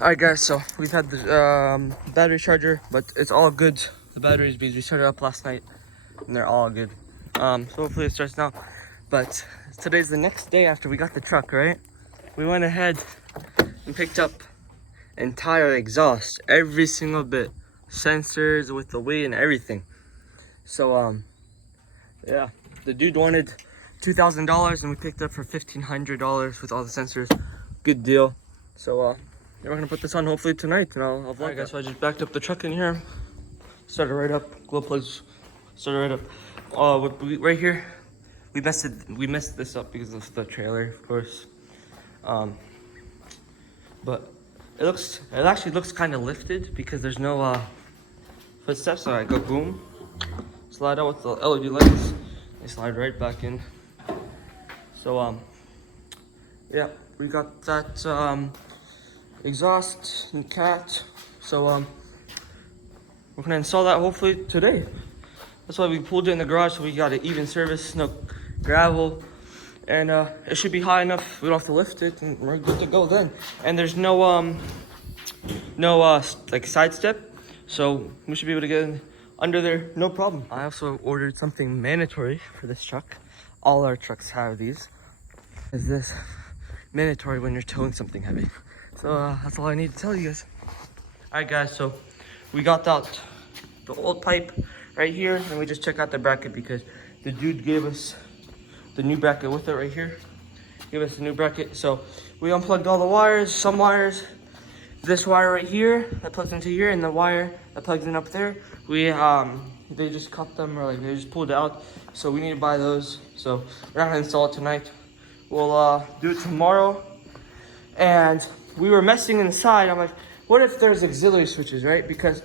Alright guys, so we've had the battery charger, but it's all good. The batteries, because we started up last night and they're all good. So hopefully it starts now. But today's the next day after we got the truck, right? We went ahead and picked up entire exhaust, every single bit, sensors with the weight and everything. So yeah, the dude wanted $2,000 and we picked up for $1,500 with all the sensors. Good deal. So yeah, we're gonna put this on hopefully tonight, and I'll vlog. Alright guys, so I just backed up the truck in here, started right up, glow plugs, started right up. Right here, we messed this up because of the trailer, of course. But it actually looks kind of lifted because there's no footsteps. So I go boom, slide out with the LED lights, they slide right back in. So yeah, we got that exhaust and cat. So we're gonna install that hopefully today. That's why we pulled it in the garage, so we got an even service, no gravel, and it should be high enough. We don't have to lift it, and we're good to go then. And there's no like side step, so we should be able to get under there, no problem. I also ordered something mandatory for this truck. All our trucks have these. Is this mandatory when you're towing something heavy? So that's all I need to tell you guys. Alright guys, so we got out the old pipe right here, and we just checked out the bracket because the dude gave us the new bracket with it right here. Gave us the new bracket. So we unplugged all the wires, some wires. This wire right here that plugs into here, and the wire that plugs in up there. We they just cut them, or like they just pulled it out. So we need to buy those. So we're not gonna install it tonight. We'll do it tomorrow. And we were messing inside. I'm like, what if there's auxiliary switches, right? Because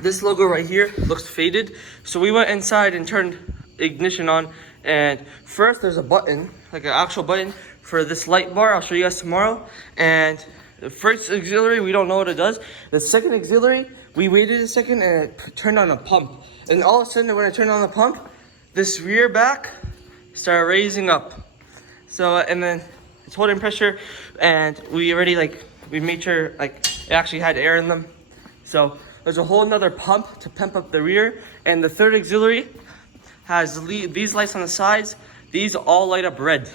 this logo right here looks faded. So we went inside and turned ignition on. And first there's a button, like an actual button for this light bar. I'll show you guys tomorrow. And the first auxiliary, we don't know what it does. The second auxiliary, we waited a second and it turned on a pump. And all of a sudden when I turned on the pump, this rear back started raising up. So, and then it's holding pressure, and we already we made sure it actually had air in them. So there's a whole nother pump to pump up the rear, and the third auxiliary has these lights on the sides. These all light up red,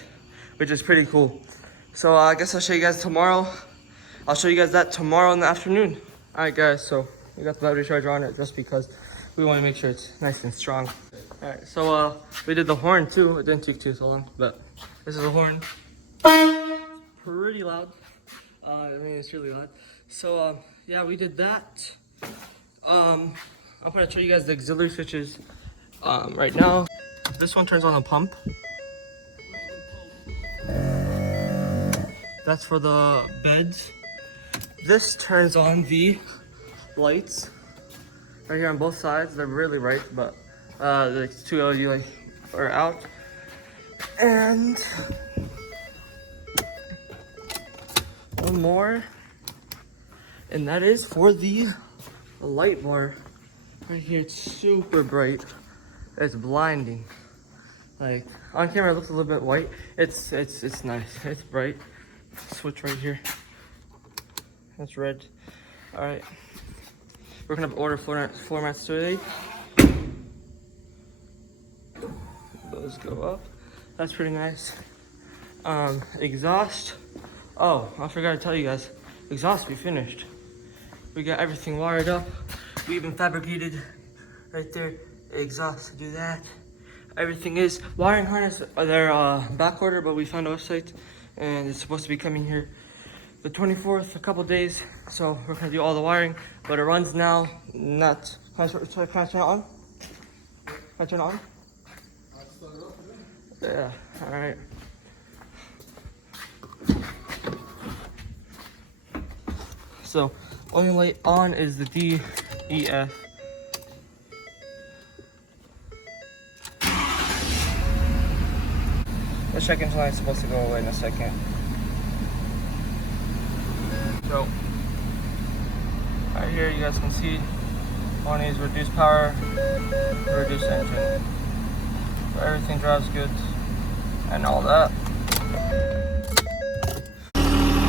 which is pretty cool. So I guess I'll show you guys tomorrow. I'll show you guys that tomorrow in the afternoon. All right guys, so we got the battery charger on it just because we want to make sure it's nice and strong. All right, so we did the horn too. It didn't take too long, but this is a horn. Pretty loud. I mean, it's really loud. So yeah, we did that. I'm gonna show you guys the auxiliary switches right now. This one turns on the pump. That's for the beds. This turns on the lights right here on both sides. They're really bright, but the two LED lights are out. And one more, and that is for the light bar right here. It's super bright. It's blinding. Like on camera it looks a little bit white. It's nice. It's bright. Switch right here. That's red. All right, we're gonna order floor mats today. Those go up. That's pretty nice. Exhaust. Oh, I forgot to tell you guys. Exhaust, we finished. We got everything wired up. We even fabricated right there. Exhaust to do that. Everything is wiring harness. They're back order, but we found a website, and it's supposed to be coming here the 24th, a couple days. So we're gonna do all the wiring, but it runs now. Can I turn it on? Can I turn it on? Yeah. All right. So only light on is the DEF. The second light is supposed to go away in a second. So right here you guys can see one is reduced power, reduced engine. So everything drives good and all that.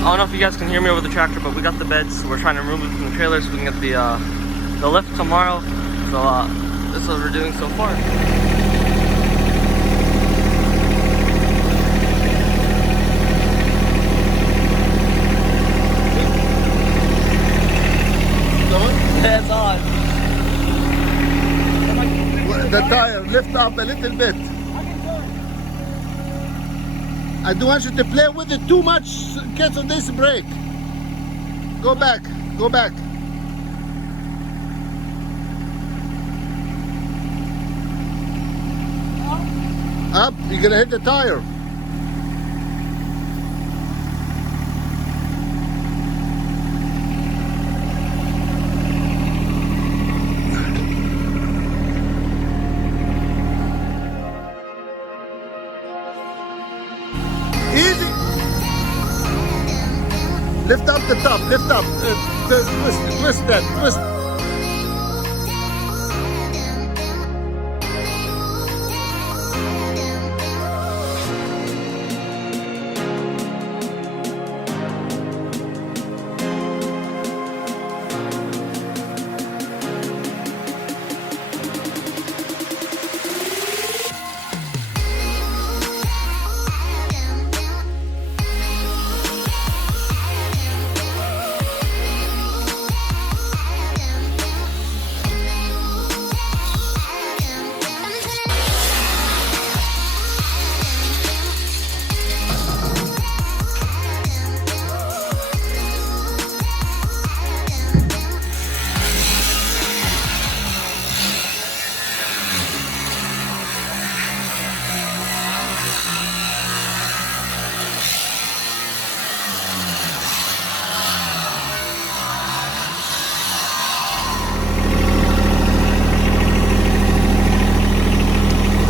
I don't know if you guys can hear me over the tractor, but we got the beds. We're trying to remove it from the trailer so we can get the lift tomorrow. So this is what we're doing so far. It's on. The tire, lift up a little bit. I don't want you to play with it too much in case of this break. Go back, go back. Up, you're gonna hit the tire. Easy. Lift up the top, lift up. Twist that, twist.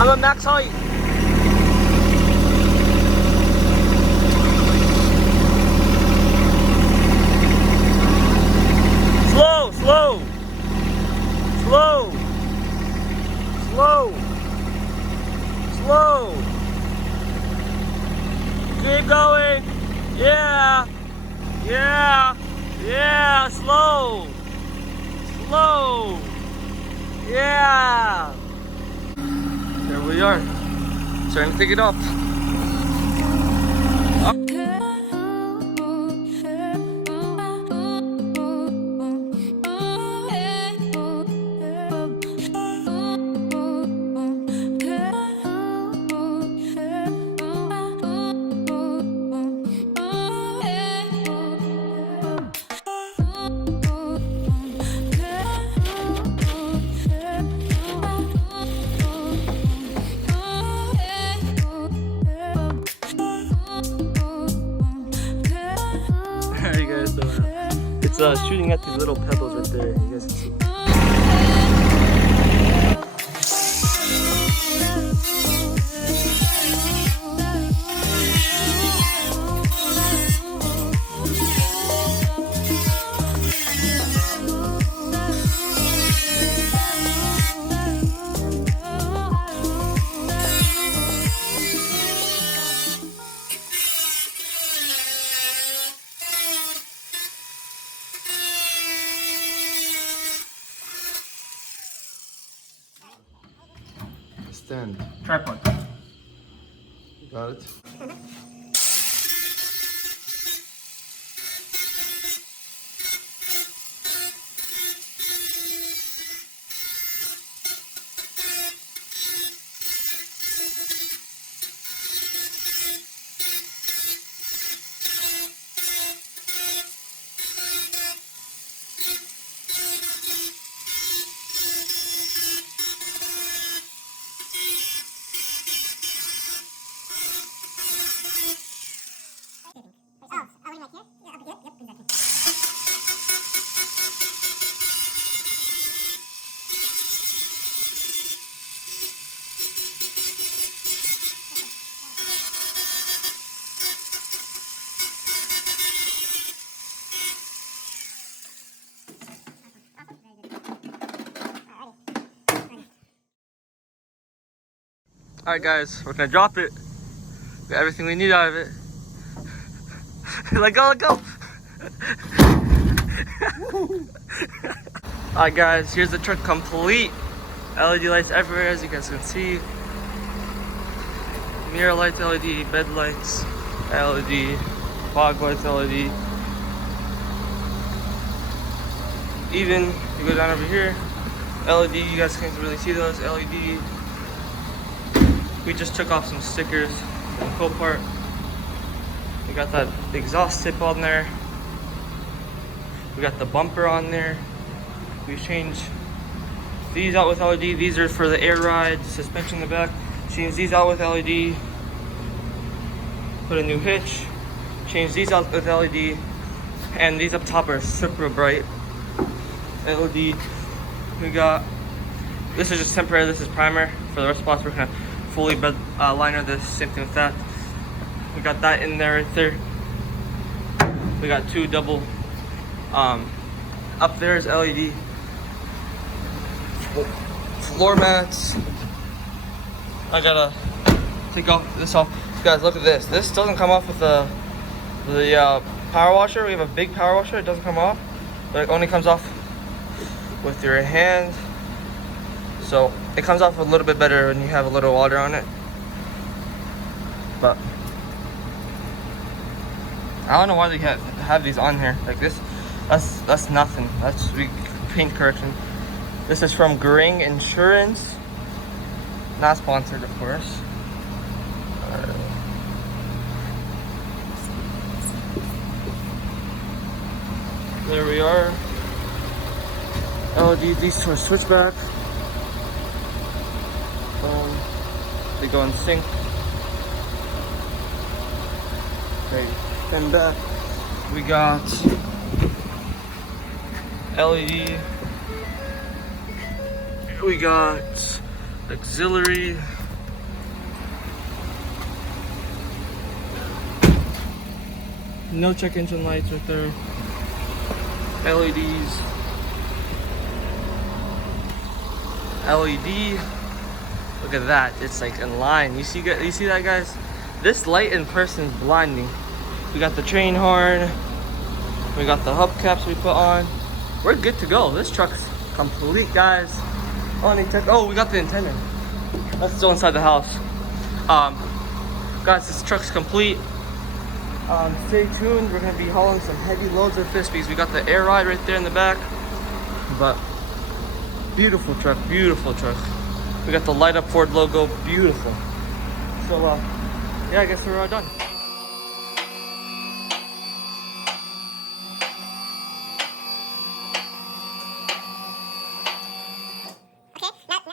I'm at max height. Slow, slow. Slow. Slow. Slow. Keep going. Yeah. Yeah. Yeah. Slow. Slow. Yeah. There we are. Starting to take it off. How you guys doing? It's shooting at these little pebbles right there. You guys can see. Stand. Tripod. Got it. Alright guys, we're gonna drop it. We got everything we need out of it. Let go, let go. Alright guys, here's the truck complete. LED lights everywhere, as you guys can see. Mirror lights LED, bed lights LED, fog lights LED. Even you go down over here, LED, you guys can't really see those LED. We just took off some stickers from the cool part. We got that exhaust tip on there. We got the bumper on there. We changed these out with LED. These are for the air ride, suspension in the back. Change these out with LED. Put a new hitch. Change these out with LED. And these up top are super bright LED. We got, this is just temporary, this is primer. For the rest of the spots, we're gonna fully bed liner this, same thing with that. We got that in there right there. We got two double, up there is LED. Floor mats. I gotta take this off. Guys, look at this. This doesn't come off with the power washer. We have a big power washer. It doesn't come off, but it only comes off with your hand. So it comes off a little bit better when you have a little water on it. But I don't know why they have these on here like this. That's nothing. That's paint correction. This is from Gring Insurance. Not sponsored, of course. There we are. LED, these to a switchback. They go in sync. Okay, and back. We got LED. We got auxiliary. No check engine lights right there. LEDs. LED. Look at that. It's like in line. You see that, guys? This light in person is blinding. We got the train horn. We got the hubcaps we put on. We're good to go. This truck's complete, guys. Oh, we got the antenna. That's still inside the house. Guys, this truck's complete. Stay tuned. We're gonna be hauling some heavy loads of Fispies. We got the air ride right there in the back. But beautiful truck, beautiful truck. We got the light up Ford logo, beautiful. So yeah, I guess we're done.